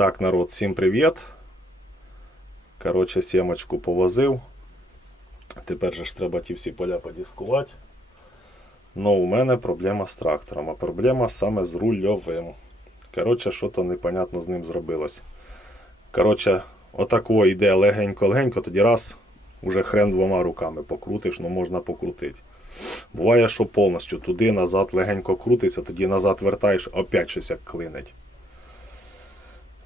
Так, народ, всім привіт. Коротше, сімочку повозив. Тепер же ж треба ті всі поля подіскувати. Ну, у мене проблема з трактором, а проблема саме з рульовим. Коротше, що то непонятно з ним зробилось. Коротше, отако йде легенько-легенько, тоді раз уже хрен двома руками покрутиш, ну можна покрутити. Буває, що повністю туди назад легенько крутиться, тоді назад вертаєш, опять щось як клинить.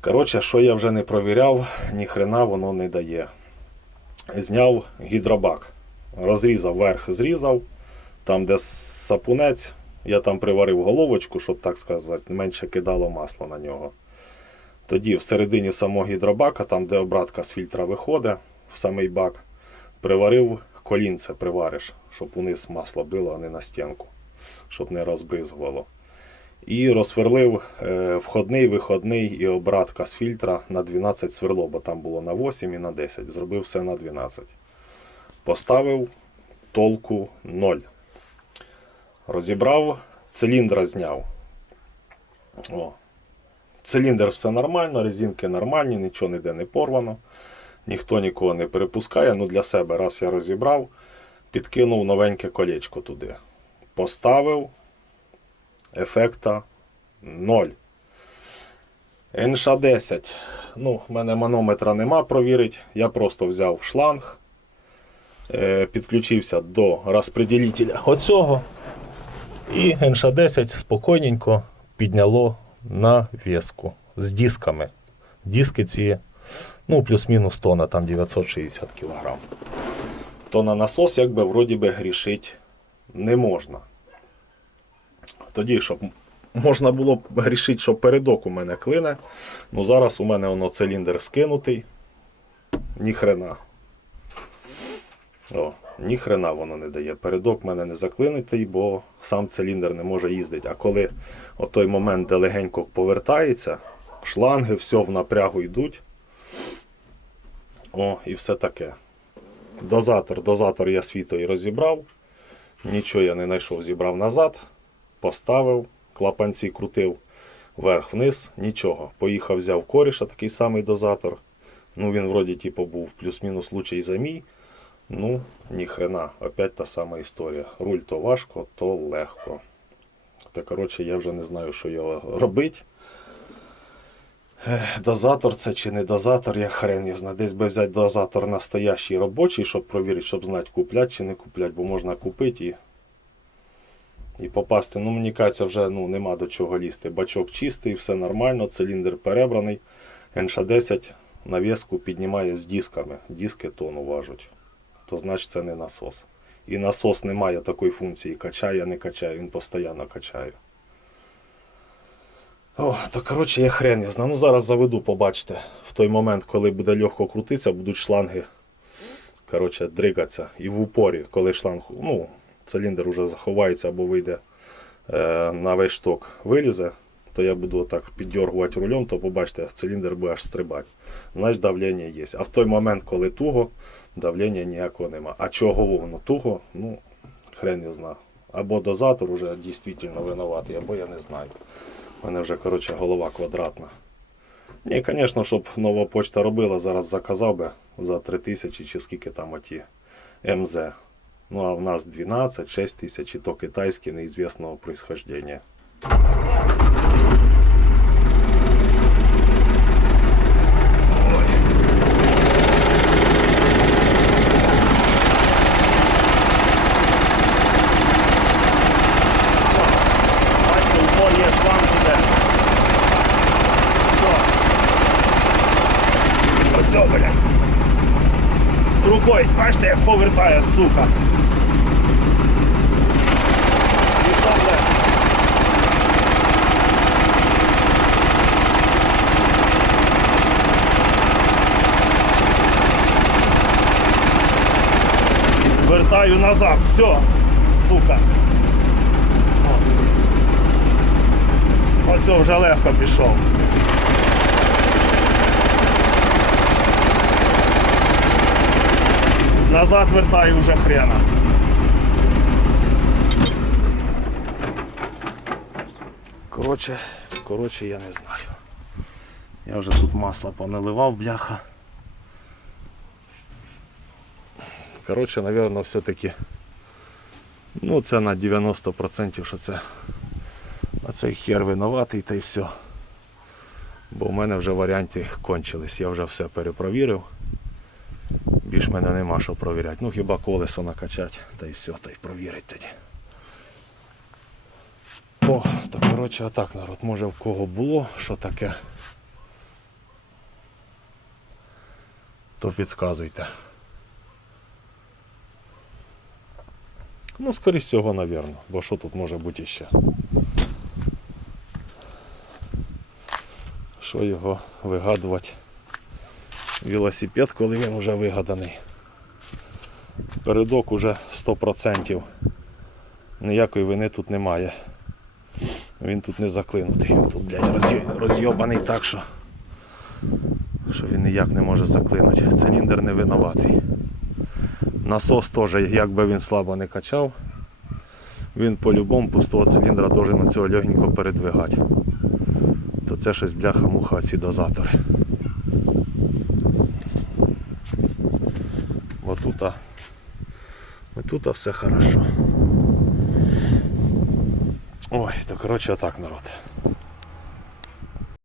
Коротше, що я вже не провіряв, ні хрена воно не дає. Зняв гідробак. Розрізав верх, зрізав. Там, де сапунець, я там приварив головочку, щоб так сказати, менше кидало масло на нього. Тоді всередині самого гідробака, там, де обратка з фільтра виходить, в самий бак, приварив колінце, привариш, щоб униз масло било, а не на стінку, щоб не розбризгувало. І розсверлив е, входний, виходний і обратка з фільтра на 12 сверло, бо там було на 8 і на 10. Зробив все на 12. Поставив толку 0. Розібрав, циліндра зняв. О. Циліндр все нормально, резинки нормальні, нічого ніде не порвано, ніхто нікого не перепускає. Ну для себе раз я розібрав, підкинув новеньке колечко туди. Поставив, ефекта 0. НШ-10. Ну, в мене манометра нема провірить. Я просто взяв шланг, е, підключився до розпределителя оцього. І НШ-10 спокійненько підняло на веску з дисками. Диски ці, ну, плюс-мінус тонна, там 960 кг. То на насос, якби вроді би грішить не можна. Тоді, щоб можна було б грішити, що передок у мене клине. Ну зараз у мене воно циліндр скинутий. Ні хрена. О, ні хрена воно не дає. Передок в мене не заклинитий, бо сам циліндр не може їздити. А коли о той момент, де легенько повертається, шланги, все в напрягу йдуть. О, і все таке. Дозатор, дозатор я світої розібрав. Нічого я не знайшов, зібрав назад, поставив, клапанці крутив вверх-вниз, нічого. Поїхав, взяв коріша, такий самий дозатор. Ну, він вроді типу, був плюс-мінус лучший за мій. Ну, ні хрена, опять та сама історія. Руль то важко, то легко. Та коротше, я вже не знаю, що його робити. Дозатор це чи не дозатор, я хрен я знаю. Десь би взяти дозатор настоящий робочий, щоб провірити, щоб знати, куплять чи не куплять, бо можна купити і, і попасти. Ну, мені кажеться, вже ну, нема до чого лізти. Бачок чистий, все нормально, циліндр перебраний. НШ-10 навіску піднімає з дисками. Диски тону важуть. То значить це не насос. І насос не має такої функції качає, не качає, він постійно качає. О, то коротше я хрен я знаю. Ну зараз заведу, побачите. В той момент, коли буде легко крутитися, будуть шланги коротше, дригатися. І в упорі, коли шланг, ну, циліндр вже заховається або вийде е, на весь шток, вилізе, то я буду отак піддергувати рулем, то побачите, циліндр буде аж стрибати. Значить давлення є. А в той момент, коли туго, давлення ніякого нема. А чого воно туго, ну, хрен я знаю. Або дозатор вже дійсно винуватий, або я не знаю. У мене вже коротше, голова квадратна. Ні, звісно, щоб нова почта робила, зараз заказав би за 3 тисячі чи скільки там оті МЗ. Ну а в нас 12, 6 тисяч, і то китайські неізвісного происхождения. Ось, бля. Рукою, бачите, як повертає, сука. Вертаю назад, все, сука. О. Ось вже легко пішов. Назад вертаю вже хрена. Коротше, коротше, я не знаю. Я вже тут масло поналивав, бляха. Коротше, напевно, все-таки. Ну, це на 90%, що це. А цей хер винуватий та й все. Бо в мене вже варіанти кончились. Я вже все перепровірив. Більш мене нема що провіряти. Ну хіба колесо накачати, та й все, та й провірить тоді. О, то коротше отак народ. Може в кого було, що таке. То підказуйте. Ну, скоріш всього, напевно. Бо що тут може бути іще? Що його вигадувати? Велосипед, коли він вже вигаданий. Передок уже 100%. Ніякої вини тут немає. Він тут не заклинутий. Тут, блядь, роз'йобаний так, що, що він ніяк не може заклинути. Циліндр не винуватий. Насос теж, як би він слабо не качав, він по-любому пустого циліндра должен на цього легенько передвигати. То це щось бляха-муха ці дозатори. Бо тут, тут все хорошо. Ой, то коротше отак народ.